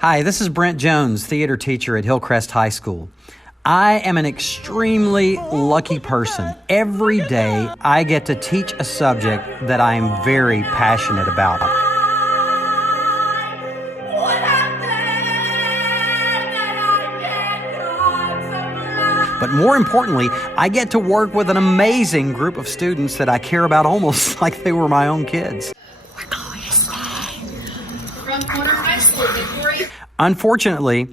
Hi, this is Brent Jones, theater teacher at Hillcrest High School. I am an extremely lucky person. Every day I get to teach a subject that I am very passionate about. But more importantly, I get to work with an amazing group of students that I care about almost like they were my own kids. Unfortunately,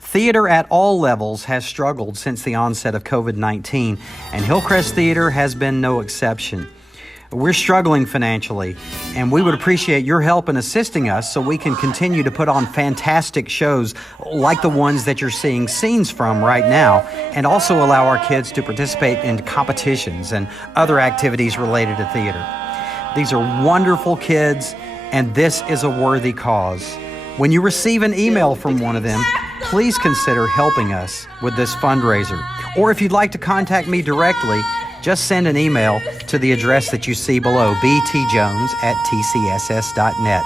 theater at all levels has struggled since the onset of COVID-19, and Hillcrest Theater has been no exception. We're struggling financially, and we would appreciate your help in assisting us so we can continue to put on fantastic shows like the ones that you're seeing scenes from right now, and also allow our kids to participate in competitions and other activities related to theater. These are wonderful kids, and this is a worthy cause. When you receive an email from one of them, please consider helping us with this fundraiser. Or if you'd like to contact me directly, just send an email to the address that you see below, btjones@tcss.net.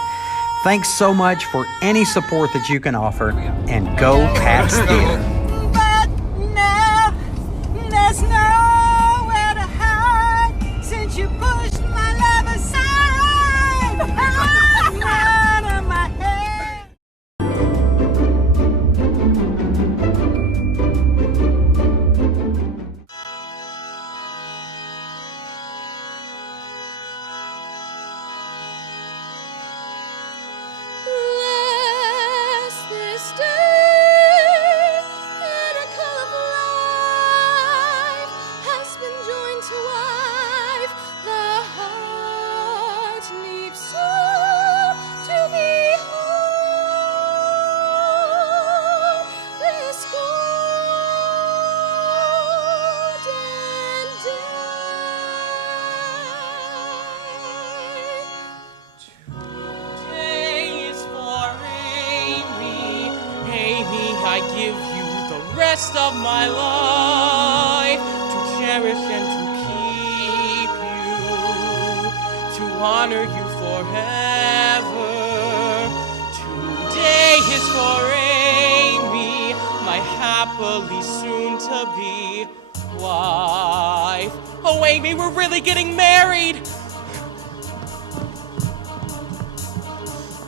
Thanks so much for any support that you can offer, and go Pats Theater. But now there's nowhere to hide since you pushed my love aside. I'm out of my head. I give you the rest of my life to cherish and to keep you, to honor you forever. Today is for Amy, my happily soon-to-be wife. Oh, Amy, we're really getting married!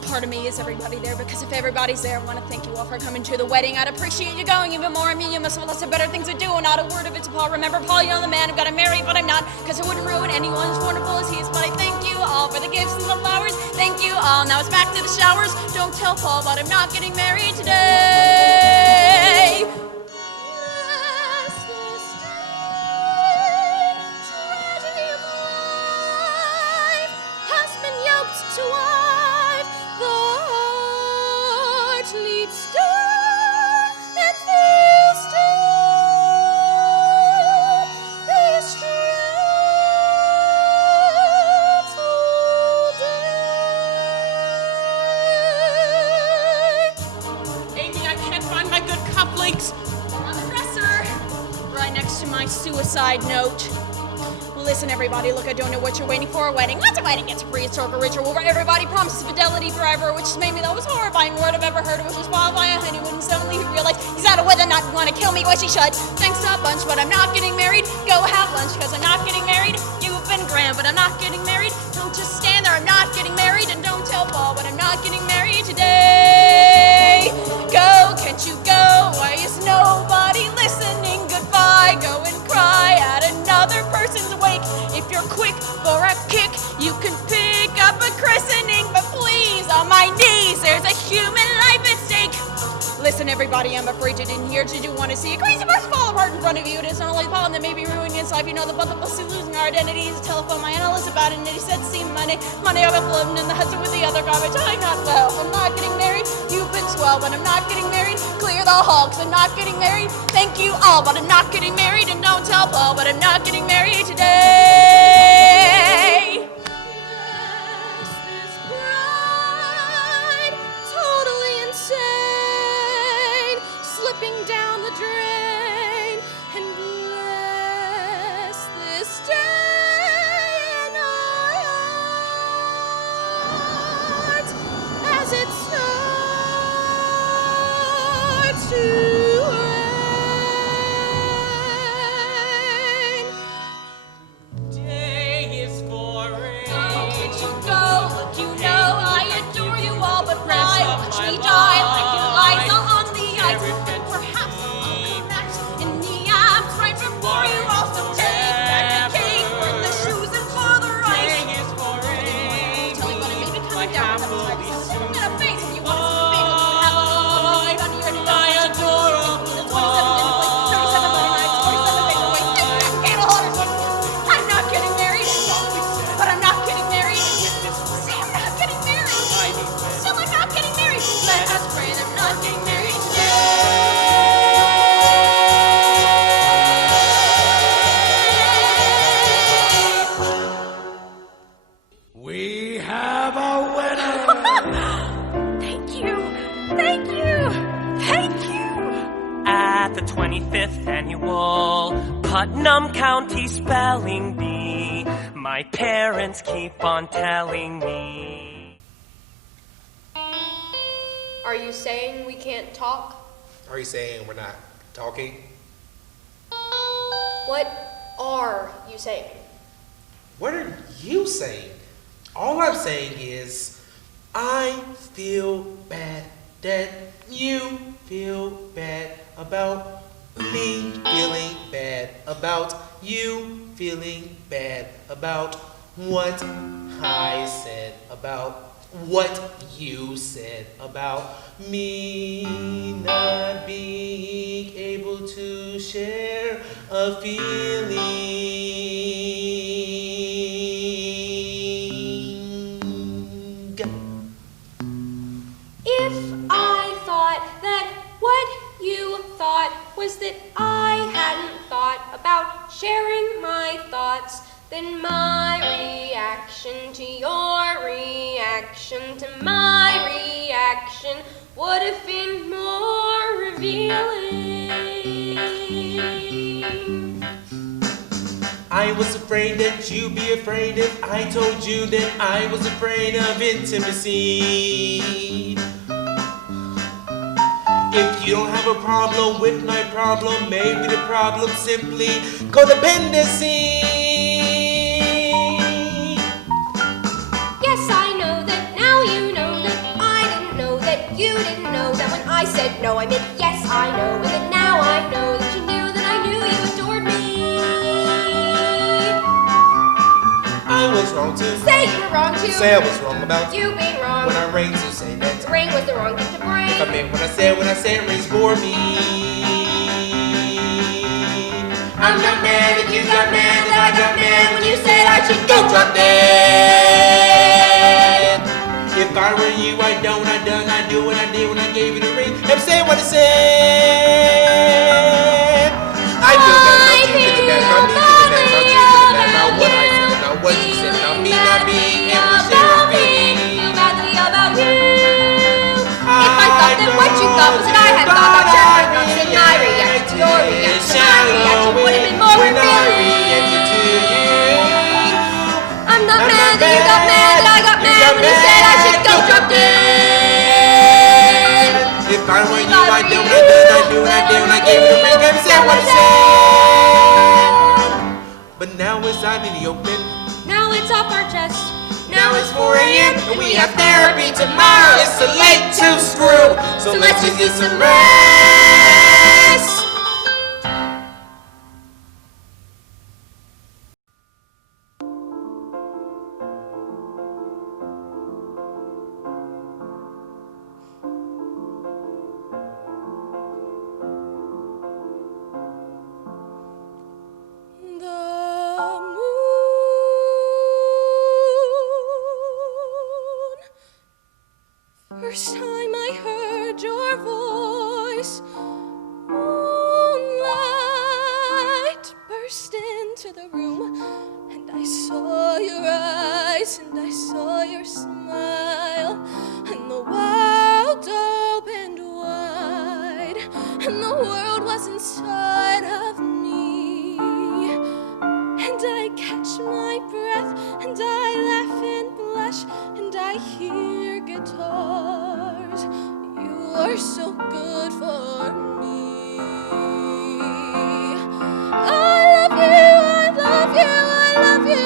Part of me is everybody there, because if everybody's there, I want to thank you all for coming to the wedding. I'd appreciate you going even more. I mean, you must have lots of better things to do, and not a word of it to Paul. Remember, Paul, you're the man. I've got to marry, but I'm not, because I wouldn't ruin anyone as wonderful as he is. But I thank you all for the gifts and the flowers. Thank you all. Now it's back to the showers. Don't tell Paul, but I'm not getting married today. Tragedy of life has been yoked to wife. The heart leaps still and feels still this dreadful day. Amy, I can't find my good cufflinks. They're on the dresser, right next to my suicide note. Listen, everybody, look, I don't know what you're waiting for. A wedding. What's a wedding? It's a prehistoric ritual where everybody promises fidelity forever, which has made me the most horrifying word I've ever heard. It was just followed by a honeymoon, and suddenly he realized he's out of weather, not want to kill me, which he should. Thanks to a bunch, but I'm not getting married. Go have lunch, because I'm not getting married. You've been grand, but I'm not getting married. Don't just stand there, I'm not getting married. And don't tell Paul, but I'm not getting married today. Go, can't you go? Why is nobody listening? Goodbye, go and cry at another person's wake. If you're quick for a kick, you can pick up a christening, but please, on my knees, there's a human life at stake. Listen, everybody, I'm afraid you didn't hear. Did you want to see a crazy person fall apart in front of you? It isn't only Paul that may be ruining his life. You know, the both of us are losing our identities. Telephone my analyst about it, and he said, see money. Money I've been floating in the Hudson with the other garbage. I'm not well. I'm not getting married. You've been swell, but I'm not getting married. Clear the hall, 'cause I'm not getting married. Thank you all, but I'm not getting married. And don't tell Paul, but I'm not getting married today. This bride, totally insane, slipping down the drain, and bless this day in our hearts as it starts. Putnam County Spelling Bee. My parents keep on telling me. Are you saying we can't talk? Are you saying we're not talking? What are you saying? What are you saying? All I'm saying is, I feel bad that you feel bad about me feeling bad about you feeling bad about what I said about what you said about me not being able to share a feeling. If I thought that what you thought was that I hadn't thought about sharing my thoughts, then my reaction to your reaction to my reaction would have been more revealing. I was afraid that you'd be afraid if I told you that I was afraid of intimacy. If you don't have a problem with my problem, maybe the problem simply codependency. Yes, I know that now you know that I didn't know that you didn't know that when I said no, I meant yes, I know, and that now I know that you knew that I knew you adored me. I was wrong to say you were wrong too. Say I was wrong about you being wrong. When I rang to say that ring was the wrong thing to bring. If I meant when I said rings for me. I'm not mad that you got mad that I got mad when you said I should go drop dead. If I were you, I don't, I done, I do what I did when I gave you the ring. And say what I said. I feel bad about you, feel bad about me, feel bad about you, feel bad about what I said, about what you said, about me not being able to share a feeling. Feel badly about you. If I thought that what you thought was that I had thought about your thoughts, then my reaction to your reaction, my reaction would have been more revealing. I'm not mad that you got mad that I got mad when you said I should go drop dead. If I were you, I do what I did, I do what I did when I gave you the ring and said what I said. But now it's out in the open. Now it's off our chest. Now it's 4 a.m. and we have therapy tomorrow. It's too late to screw, so let's just get some rest. First time I heard your voice, moonlight burst into the room, and I saw your eyes, and I saw your smile, and the world opened wide, and the world was inside of me, and I catch my breath, and I laugh and blush, and I hear guitars. You are so good for me. I love you, I love you, I love you, I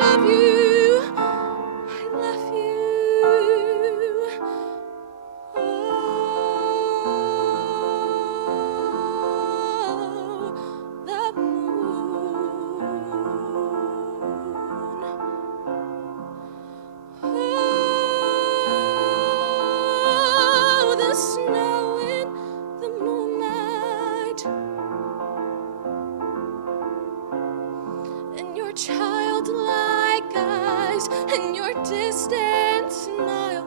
love you. I love you. Oh, the moon. Oh, the snow in the moonlight, and your childlike eyes, and your distant smile.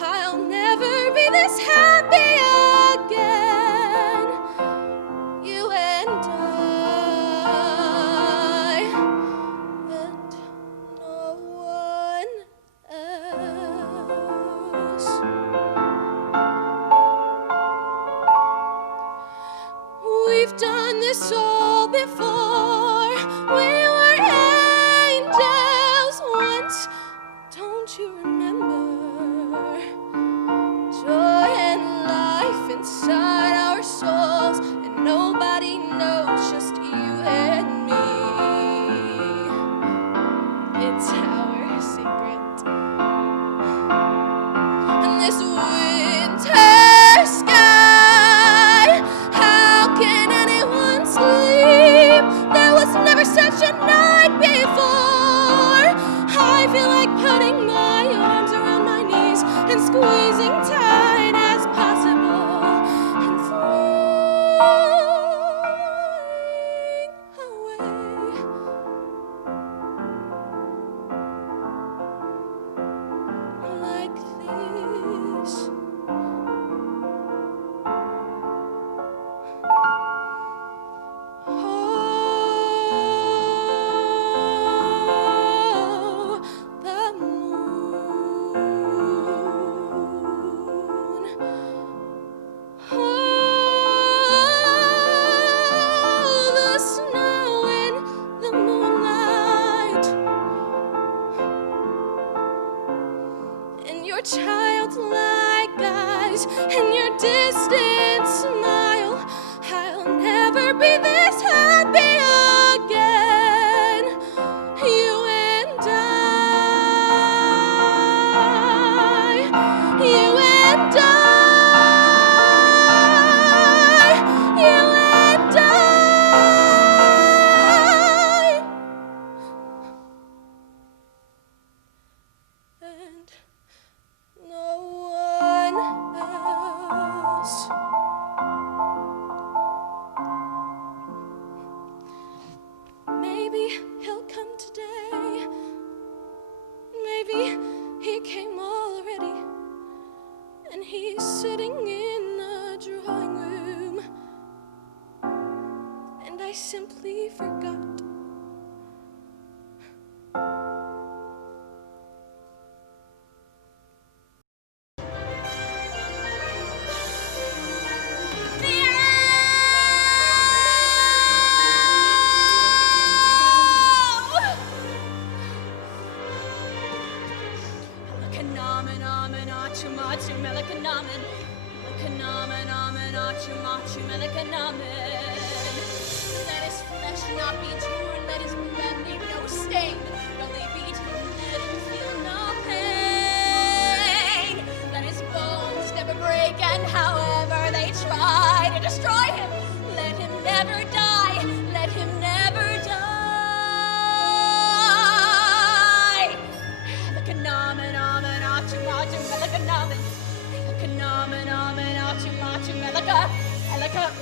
I'll never be this happy again. You and I, and no one else. We've done this all before. your childlike eyes and your distant smile. I'll never be this happy again. You and I, you and I, you and I. And no one else. Maybe he'll come today. Maybe he came already. And he's sitting in the drawing room. And I simply forgot. Let his flesh not be torn, let his blood leave no stain. Though they beat him, let him feel no pain. Let his bones never break, and however they try to destroy him, let him never die, let him never die.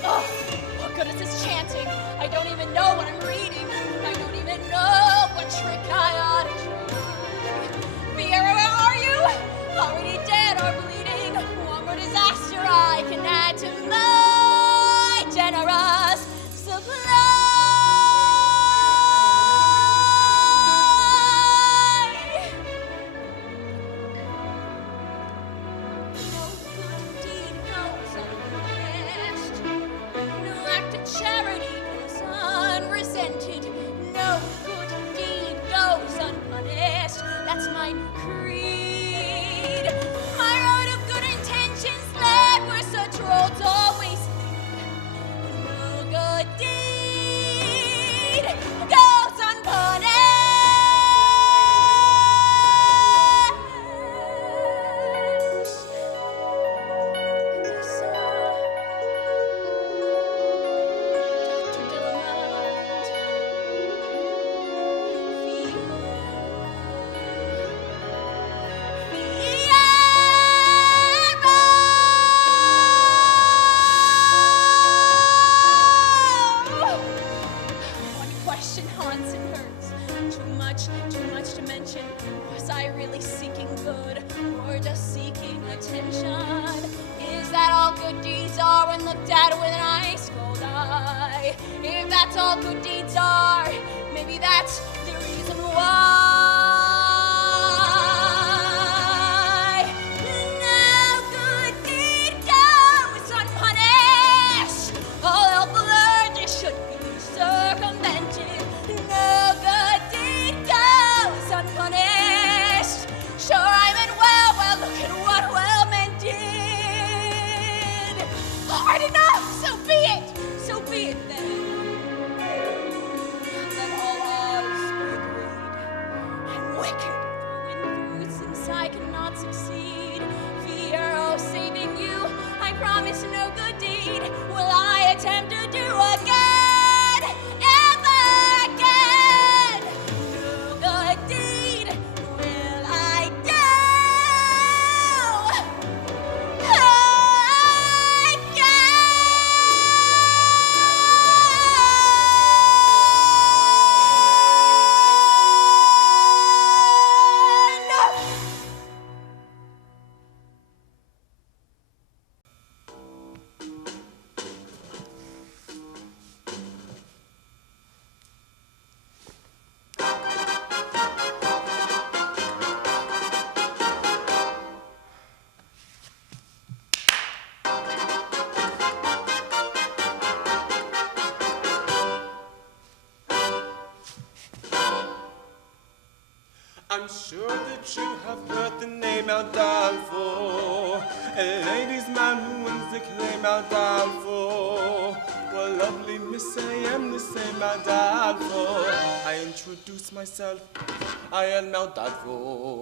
Oh, what good is this chanting? I don't even know what I'm reading. I don't even know what trick I ought to try. Vera, where are you? Already dead or bleeding. One more disaster I can add to my generous supply. No good deed goes unpunished. No act of charity goes unresented. No good deed goes unpunished. That's my creed. My road of good intentions led where such roads always lead. No good deed goes unpunished. Dr. Dillamond, one question haunts and hurts. Too much to mention. Was I really seeking good or just seeking attention? Is that all good deeds are when looked at with an ice cold eye? If that's all good deeds are, maybe that's the reason why. No good deed goes unpunished. All helpful urges should be circumvented. No good deed goes unpunished. Sure, I meant well, look at what well meant did. Hard enough, so be it then. Let all odds be greed and wicked through and through, since I cannot succeed. Fear of saving you, I promise no good deed will I attempt to do again, ever again. No good deed will I do again. I'm sure that you have heard the name Adolfo, a ladies' man who wins the claim Adolfo. Well, lovely miss, I am the same Adolfo. I introduce myself, I am Adolfo.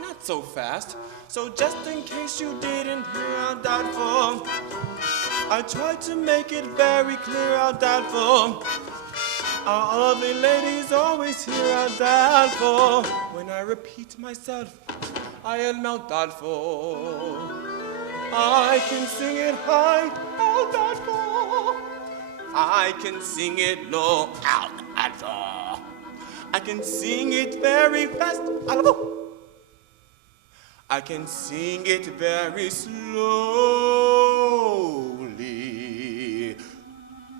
Not so fast, so just in case you didn't hear Adolfo, I tried to make it very clear Adolfo. Our lovely ladies always hear Adolfo. When I repeat myself, I am Adolfo. I can sing it high, Adolfo. I can sing it low, Adolfo. I can sing it very fast, Adolfo. I can sing it very slowly.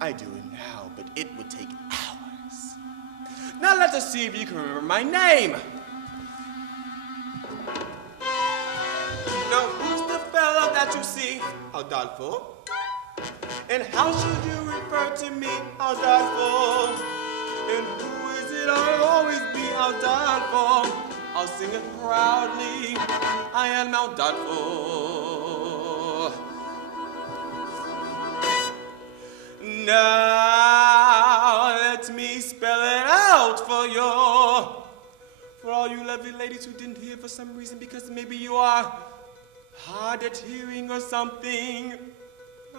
I do it now, but it would take hours. Now let us see if you can remember my name. Now who's the fellow that you see, Adolfo? And how should you refer to me, Adolfo? And who is it? I'll always be Adolfo. I'll sing it proudly. I am Adolfo. Now let me spell it out for you. For all you lovely ladies who didn't hear for some reason, because maybe you are hard at hearing or something.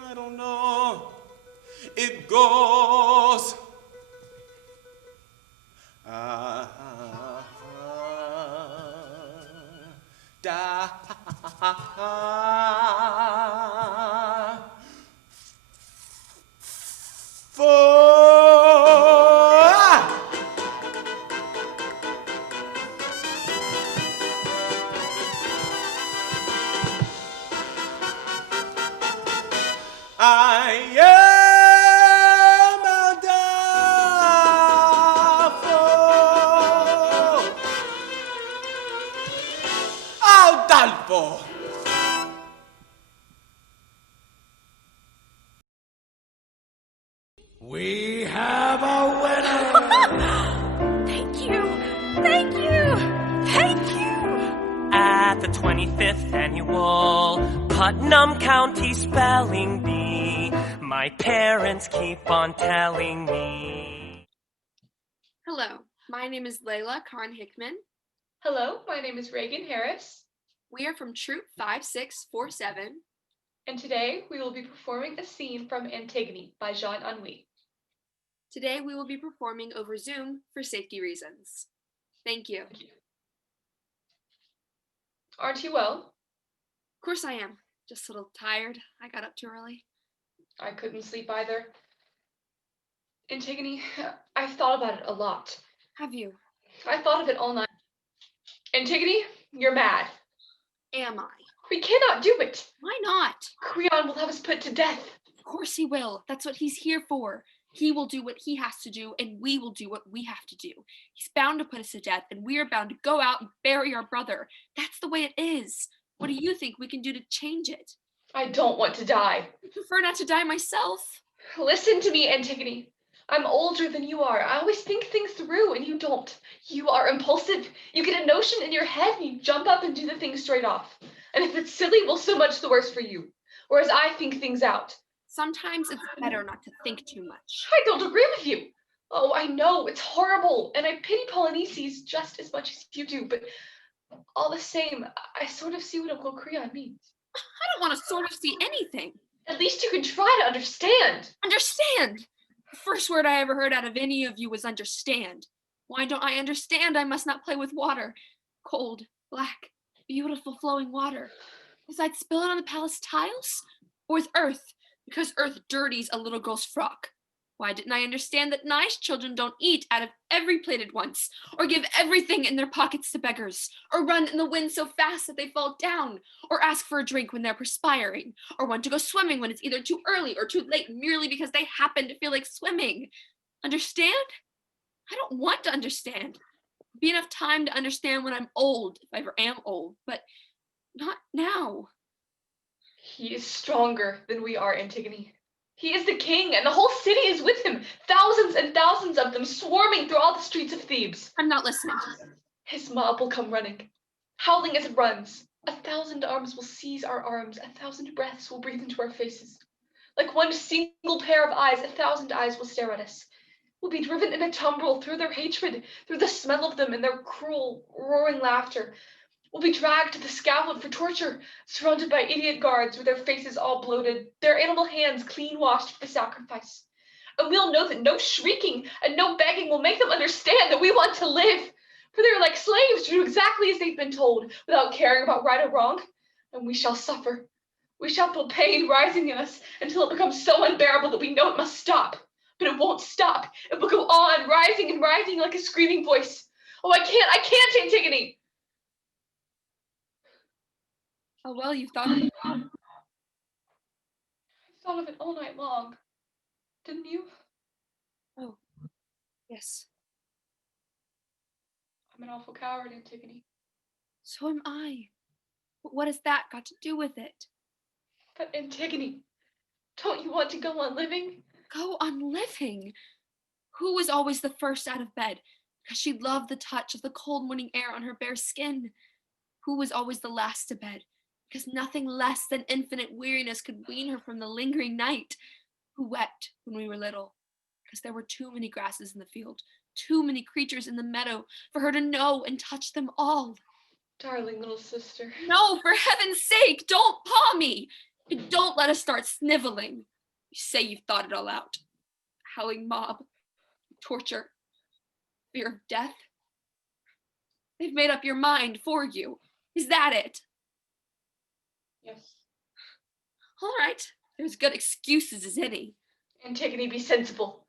I don't know. It goes. Da. I am Adolfo. Adolfo. We have a winner! Thank you! Thank you! Thank you! At the 25th annual Putnam County Spelling Bee, my parents keep on telling me. Hello, my name is Layla Khan Hickman. Hello, my name is Reagan Harris. We are from Troop 5647. And today we will be performing a scene from Antigone by Jean Anouilh. Today we will be performing over Zoom for safety reasons. Thank you. Thank you. Aren't you well? Of course I am. Just a little tired. I got up too early. I couldn't sleep either. Antigone, I've thought about it a lot. Have you? I thought of it all night. Antigone, you're mad. Am I? We cannot do it. Why not? Creon will have us put to death. Of course he will. That's what he's here for. He will do what he has to do, and we will do what we have to do. He's bound to put us to death, and we are bound to go out and bury our brother. That's the way it is. What do you think we can do to change it? I don't want to die. I prefer not to die myself. Listen to me, Antigone. I'm older than you are. I always think things through, and you don't. You are impulsive. You get a notion in your head, and you jump up and do the thing straight off. And if it's silly, well, so much the worse for you. Whereas I think things out. Sometimes it's better not to think too much. I don't agree with you. Oh, I know, it's horrible, and I pity Polyneices just as much as you do, but all the same, I sort of see what Uncle Creon means. I don't want to sort of see anything. At least you can try to understand. Understand? The first word I ever heard out of any of you was understand. Why don't I understand I must not play with water? Cold, black, beautiful flowing water. Because I'd spill it on the palace tiles? Or with earth? Because earth dirties a little girl's frock. Why didn't I understand that nice children don't eat out of every plate at once, or give everything in their pockets to beggars, or run in the wind so fast that they fall down, or ask for a drink when they're perspiring, or want to go swimming when it's either too early or too late merely because they happen to feel like swimming? Understand? I don't want to understand. There'll be enough time to understand when I'm old, if I ever am old, but not now. He is stronger than we are, Antigone. He is the king, and the whole city is with him. Thousands and thousands of them swarming through all the streets of Thebes. I'm not listening. His mob will come running, howling as it runs. 1,000 arms will seize our arms. 1,000 breaths will breathe into our faces. Like one single pair of eyes, 1,000 eyes will stare at us. We'll be driven in a tumbril through their hatred, through the smell of them and their cruel, roaring laughter. We'll be dragged to the scaffold for torture, surrounded by idiot guards with their faces all bloated, their animal hands clean washed for the sacrifice. And we'll know that no shrieking and no begging will make them understand that we want to live. For they're like slaves to do exactly as they've been told, without caring about right or wrong. And we shall suffer. We shall feel pain rising in us until it becomes so unbearable that we know it must stop. But it won't stop. It will go on, rising and rising like a screaming voice. Oh, I can't, Antigone! Oh, well, you've thought of it. I thought of it all night long. Didn't you? Oh, yes. I'm an awful coward, Antigone. So am I. But what has that got to do with it? But Antigone, don't you want to go on living? Go on living? Who was always the first out of bed? Because she loved the touch of the cold morning air on her bare skin. Who was always the last to bed? Because nothing less than infinite weariness could wean her from the lingering night. Who wept when we were little? Because there were too many grasses in the field, too many creatures in the meadow for her to know and touch them all. Darling little sister. No, for heaven's sake, don't paw me. And don't let us start sniveling. You say you've thought it all out. Howling mob, torture, fear of death. They've made up your mind for you. Is that it? Yes. All right, they're as good excuses as any. Antigone, be sensible.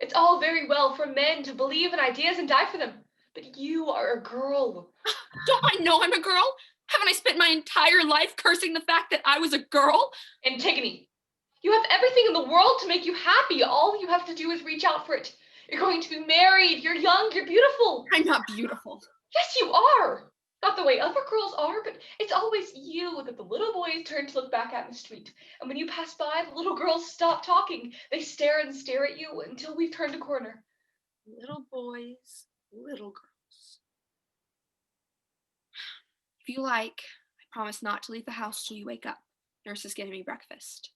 It's all very well for men to believe in ideas and die for them. But you are a girl. Don't I know I'm a girl? Haven't I spent my entire life cursing the fact that I was a girl? Antigone, you have everything in the world to make you happy. All you have to do is reach out for it. You're going to be married. You're young. You're beautiful. I'm not beautiful. Yes, you are. Not the way other girls are, but it's always you that the little boys turn to look back at in the street. And when you pass by, the little girls stop talking. They stare and stare at you until we've turned a corner. Little boys, little girls. If you like, I promise not to leave the house till you wake up. Nurse is getting me breakfast.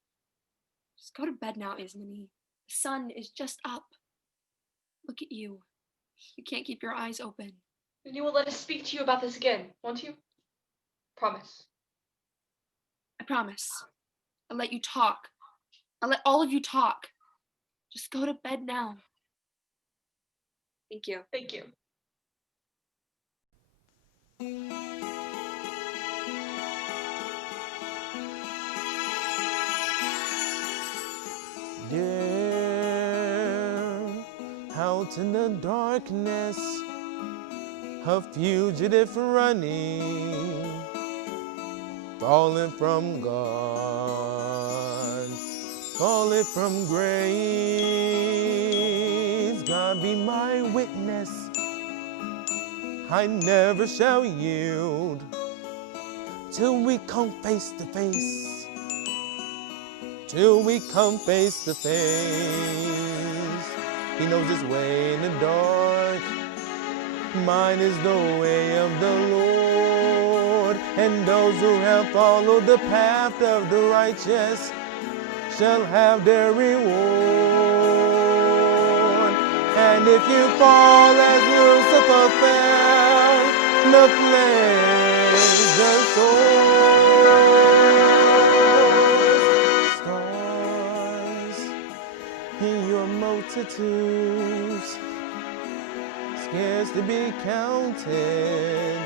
Just go to bed now, Ismene. The sun is just up. Look at you. You can't keep your eyes open. Then you will let us speak to you about this again, won't you? Promise. I promise. I'll let you talk. I'll let all of you talk. Just go to bed now. Thank you. Thank you. Yeah, out in the darkness, a fugitive running, falling from God, falling from grace. God be my witness, I never shall yield till we come face to face. Till we come face to face. He knows his way in the dark. Mine is the way of the Lord. And those who have followed the path of the righteous shall have their reward. And if you fall as Lucifer fell, the flames, the sword, in your multitudes, scarce to be counted,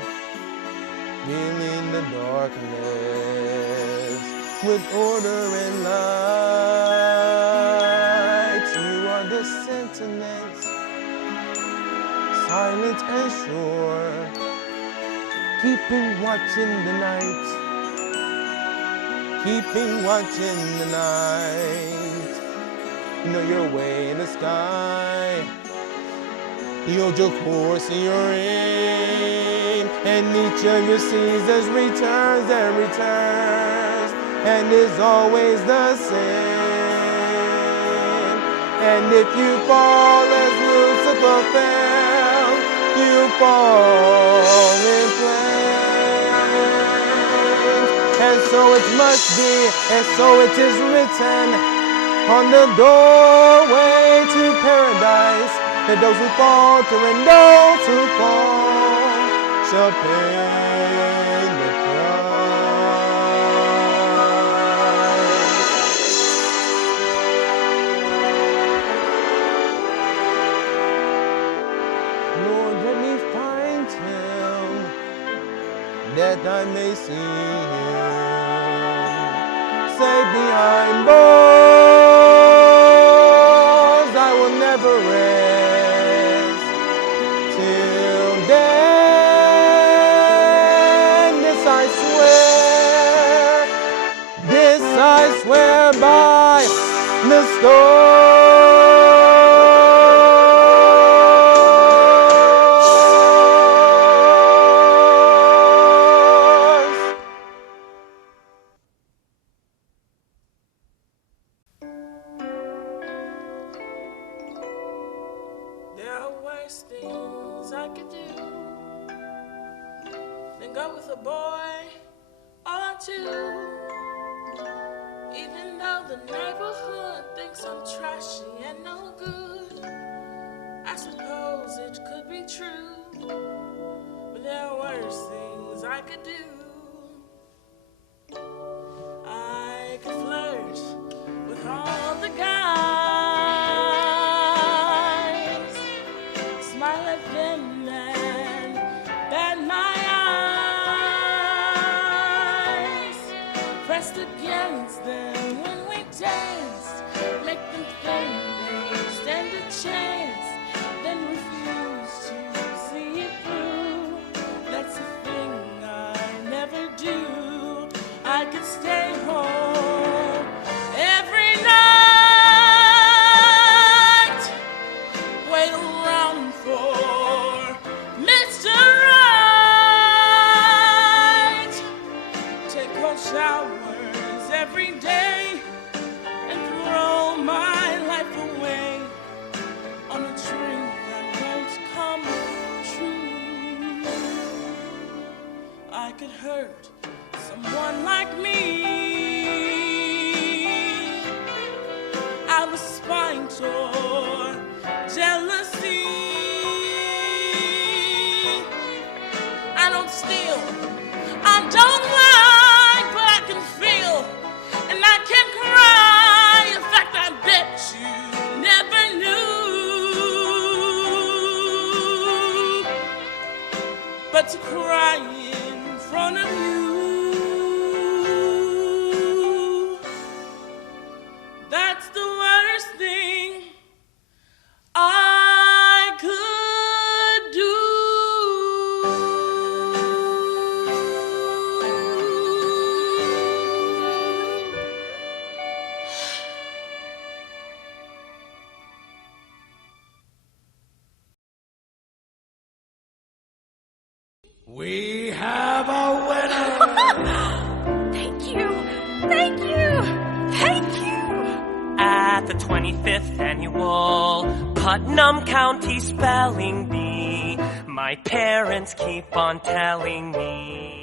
filling the darkness with order and light. You are the sentinels, silent and sure, keeping watch in the night, keeping watch in the night. You know your way in the sky. You hold your course and your aim, and each of your seasons returns and returns, and is always the same. And if you fall as Lucifer fell, you fall in flames. And so it must be, and so it is written on the doorway to paradise, that those who falter and those who fall shall pay the Lord, let me find him, that I may see him, safe behind bars. I will never rest till then. This I swear by the There are worse things I could do than go with a boy or two. Even though the neighborhood thinks I'm trashy and no good, I suppose it could be true. But there are worse things I could do. I could flirt with all the guys, smile at them and bat my eyes, pressed against them when we danced, make them think they stand a chance, then refuse to see it through. That's the thing I never do. I could stay home every night, wait around for Mr. Right, take cold showers every day, and throw my life away on a dream that won't come true. I could hurt someone like me out of spite or jealousy. I don't steal, I don't lie, but I can feel and I can cry. In fact, I bet you never knew, but to cry in front of you, that's the worst thing I could do. We have a winner! Thank you! Thank you! Thank you! At the 25th annual Putnam County Spelling Bee, my parents keep on telling me